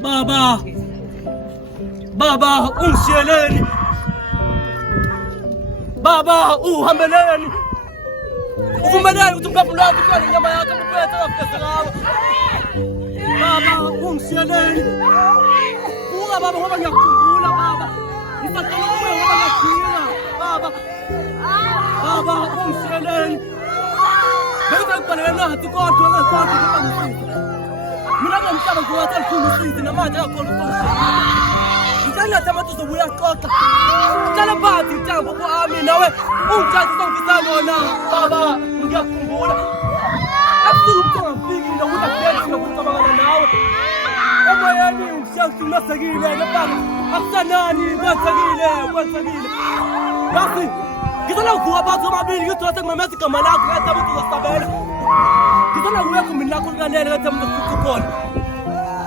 Baba, baba ungisiyeleni, baba uhambeleni, uvumeleni ukuthi umphefumulo wakho uthwale inyama yakho kuphethe ngaphethe ngawo. Baba ungisiyeleni, buka baba ngoba ngiyakukhumbula baba, ngisaqala umoya ngoba ngiyadinga baba. Baba ungisiyeleni, bese ngibhalele nathi kodwa ngakhohlwa ngoba ngifisa. Mina ngomhlaba ngiwathela khulu usizi namanje akakhona ukusengisiza. Ngicela mathi uzobuya xoxa. Ngicela bathi ngicela ngoku ami nawe ungithathe songifisa lona baba ngiyakukhumbula. Akusuke ubuthongafikile ukuthi akuyenzi nokucabangana nawe. Emoyeni ngishahlulasekile baba. Akusanani kwenzekile. Yazi ngizona ukuvuka bathi omabili ngithola sengimemeza igama lakho ngathi abantu uzosabela. Ngizona kuya kumina lakho likanele ngathi umuntu ukhona.